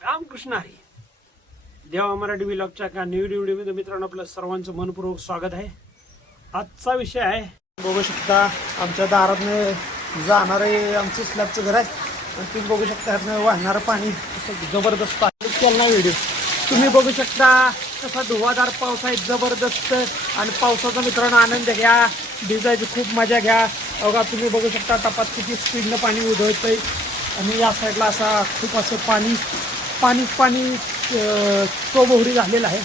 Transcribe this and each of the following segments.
रामकृष्ण हरी. देवा मराठी विलॉगच्या का न्यू व्हिडिओमध्ये मित्रांनो आपलं सर्वांचं मनपूर्वक स्वागत आहे. आजचा विषय आहे बघू शकता आमच्या दारातनं जाणारे आमचं स्लॅबचं घर आहे आणि तुम्ही बघू शकता ह्यातनं वाहणारं पाणी जबरदस्त केला व्हिडिओ तुम्ही बघू शकता कसा धुवाधार पाऊस आहे जबरदस्त. आणि पावसाचा मित्रांनो आनंद घ्या भिजायची खूप मजा घ्या. अवघा तुम्ही बघू शकता टपात किती स्पीडनं पाणी उधळतंय. आणि या साईडला असा खूप असं पाणी पाणी पाणी चोबोहरी झालेलं आहे.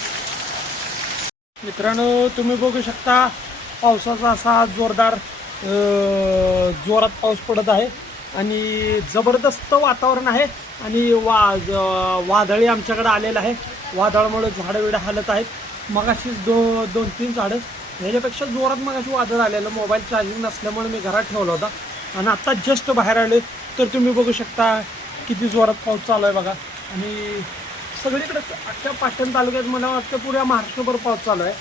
मित्रांनो तुम्ही बघू शकता पावसाचा असा जोरदार जोरात पाऊस पडत आहे आणि जबरदस्त वातावरण आहे आणि वा वादळी आमच्याकडे आलेलं आहे. वादळामुळे झाडं बिडं हालत आहेत. मगाशीच दो दोन तीन झाडं. ह्याच्यापेक्षा जोरात मगाशी वादळ आलेलं. मोबाईल चार्जिंग नसल्यामुळे मी घरात ठेवला होता. आणि आत्ता जस्ट बाहेर आले तर तुम्ही बघू शकता किती जोरात पाऊस चालू आहे बघा. आणि सगळीकडे अख्ख्या पाटण तालुक्यात मला वाटतं पुऱ्या महाराष्ट्रभर पाऊस चालू आहे.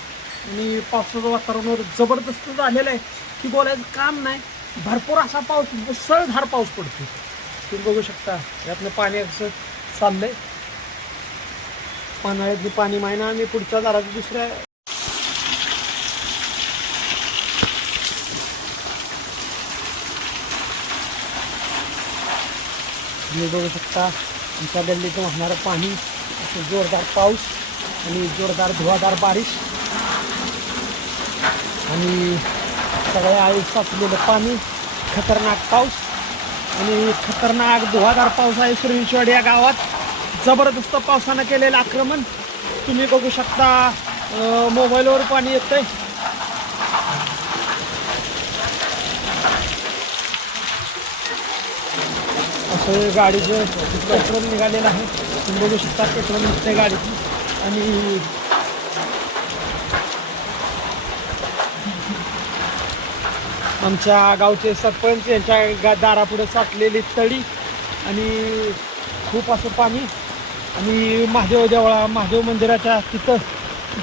आणि पावसाचं वातावरण जबरदस्त झालेलं आहे. की बोलायचं काम नाही. भरपूर असा पाऊस मुसळधार पाऊस पडतो. तुम्ही बघू शकता यातनं पाणी असं चाललंय. पानाळ्यातली पाणी मायना आणि पुढच्या दारात दुसऱ्या तुम्ही बघू शकता. आमच्या गल्लीतून वाहणारं पाणी असं जोरदार पाऊस आणि जोरदार धुवाधार बारिश. आणि सगळ्या आळी साचलेलं पाणी खतरनाक पाऊस आणि खतरनाक धुवाधार पाऊस आहे सुरविंचवाडी या गावात. जबरदस्त पावसानं केलेलं आक्रमण. तुम्ही बघू शकता मोबाईलवर पाणी येतं आहे असं गाडीचं पेट्रोल निघालेलं आहे तुम्ही बघू शकता पेट्रोल निघते गाडीची आणि आमच्या गावचे सरपंच यांच्या गा- दारापुढे साठलेली तळी आणि खूप असं पाणी. आणि महादेव देवळा महादेव मंदिराच्या तिथं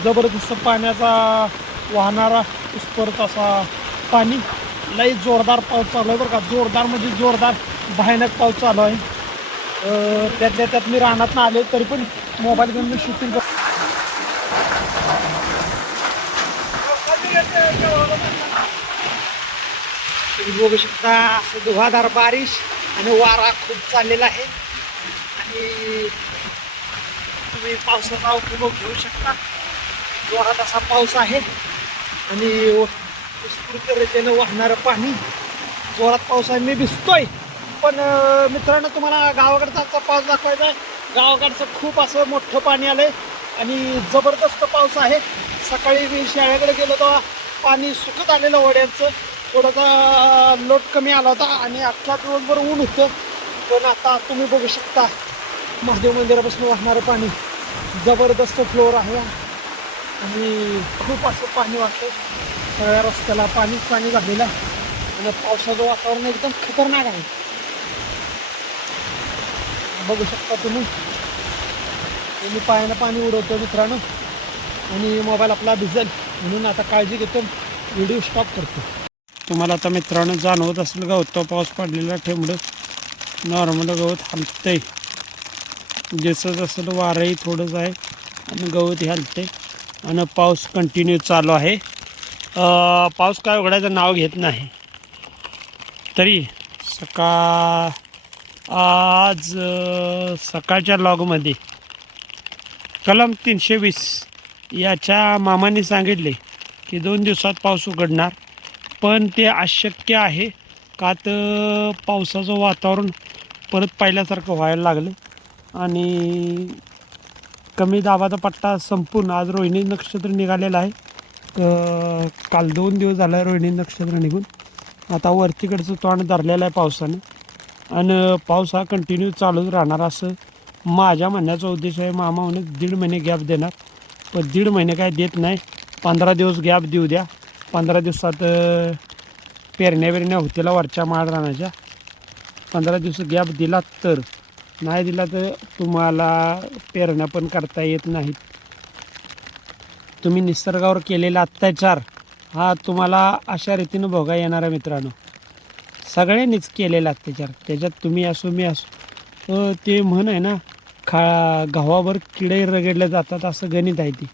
जबरदस्त पाण्याचा वाहणारा उत्स्फूर्त असा पाणी. लई जोरदार पाऊस चालू आहे बरं का. जोरदार म्हणजे जोरदार भयानक पाऊस चालू आहे. त्यातल्या त्यात मी रानात आले तरी पण मोबाईल घेऊन मी शूटिंग तुम्ही बघू शकता असं धुवाधार बारिश आणि वारा खूप चाललेला आहे. आणि तुम्ही पावसाचा उपभोग घेऊ शकता. जोरात असा पाऊस आहे आणि उत्स्फूर्तरितेनं वाहणारं पाणी. जोरात पाऊस आहे मी भिजतोय. पण मित्रांनो तुम्हाला गावाकडचा आजचा पाऊस दाखवायचा आहे. गावाकडचं खूप असं मोठं पाणी आलं आहे आणि जबरदस्त पाऊस आहे. सकाळी मी शाळेकडे गेलो तेव्हा पाणी सुकत आलेलं वड्यांचं. थोडासा लोट कमी आला होता आणि अख्खा दिवसभर ऊन होतं. पण आता तुम्ही बघू शकता महादेव मंदिरापासून वाहणारं पाणी. जबरदस्त फ्लोअर आहे. आणि खूप असं पाणी वाटतं सगळ्या रस्त्याला पाणीच पाणी झालेलं आणि पावसाचं वातावरण एकदम खतरनाक आहे. बघू शकता तुम्ही. मी पायानं पाणी उडवतो मित्रांनो. आणि मोबाईल आपला भिजेल म्हणून आता काळजी घेतो. व्हिडिओ स्टॉप करतो. तुम्हाला आता मित्रांनो जाणवत असेल गवत पाऊस पडलेला ठेवलं नॉर्मल गवत हलतंय. जसं जसं वारंही थोडंच आहे आणि गवत हलतंय. आणि पाऊस कंटिन्यू चालू आहे. पाऊस काय उघडायचं नाव घेत नाही. तरी सकाळ आज सकाळच्या लॉगमध्ये कलम तीनशे वीस याच्या मामाने सांगितले की दोन दिवसात पाऊस उघडणार पण ते अशक्य आहे का? तर पावसाचं वातावरण परत पाहिल्यासारखं व्हायला लागलं आणि कमी दाबाचा पट्टा संपून आज रोहिणी नक्षत्र निघालेलं आहे. तर काल दोन दिवस झाला रोहिणी नक्षत्र निघून. आता वरतीकडचं तोंड धरलेलं आहे पावसानं. आणि पाऊस हा कंटिन्यू चालूच राहणार असं माझ्या म्हणण्याचा उद्देश आहे. मामा म्हणे दीड महिने गॅप देणार. पण दीड महिने काय देत नाही. पंधरा दिवस गॅप देऊ द्या. पंधरा दिवसात पेरण्या बिरण्या होतील वरच्या माळ राहण्याच्या पंधरा दिवस गॅप दिला तर. नाही दिला तर तुम्हाला पेरण्या पण करता येत नाहीत. तुम्ही निसर्गावर केलेला अत्याचार हा तुम्हाला अशा रीतीनं भोगा येणार आहे मित्रांनो. सगळ्यांनीच केलेला अत्याचार त्याच्यात तुम्ही असो मी असो. ते म्हण आहे ना खा गव्हावर किडे रगडले जातात असं गणित आहे ती.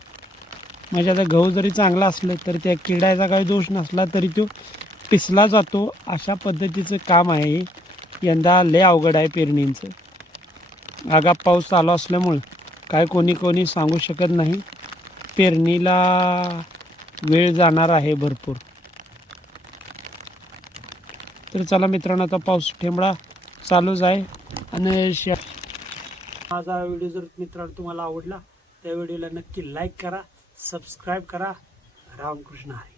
म्हणजे आता गहू जरी चांगला असलं तरी त्या किड्याचा काही दोष नसला तरी तो पिसला जातो. अशा पद्धतीचं काम आहे. यंदा लय अवघड आहे पेरणींचं. आगा पाऊस चालू असल्यामुळं काय कोणी कोणी सांगू शकत नाही. पेरणीला वेळ जाणार आहे भरपूर. तर चला मित्रांनो आता पाऊस ठेंबळा चालूच आहे. आणि माझा व्हिडिओ जर मित्रांनो तुम्हाला आवडला त्या व्हिडिओला नक्की लाईक करा सबस्क्राईब करा. रामकृष्ण हरी.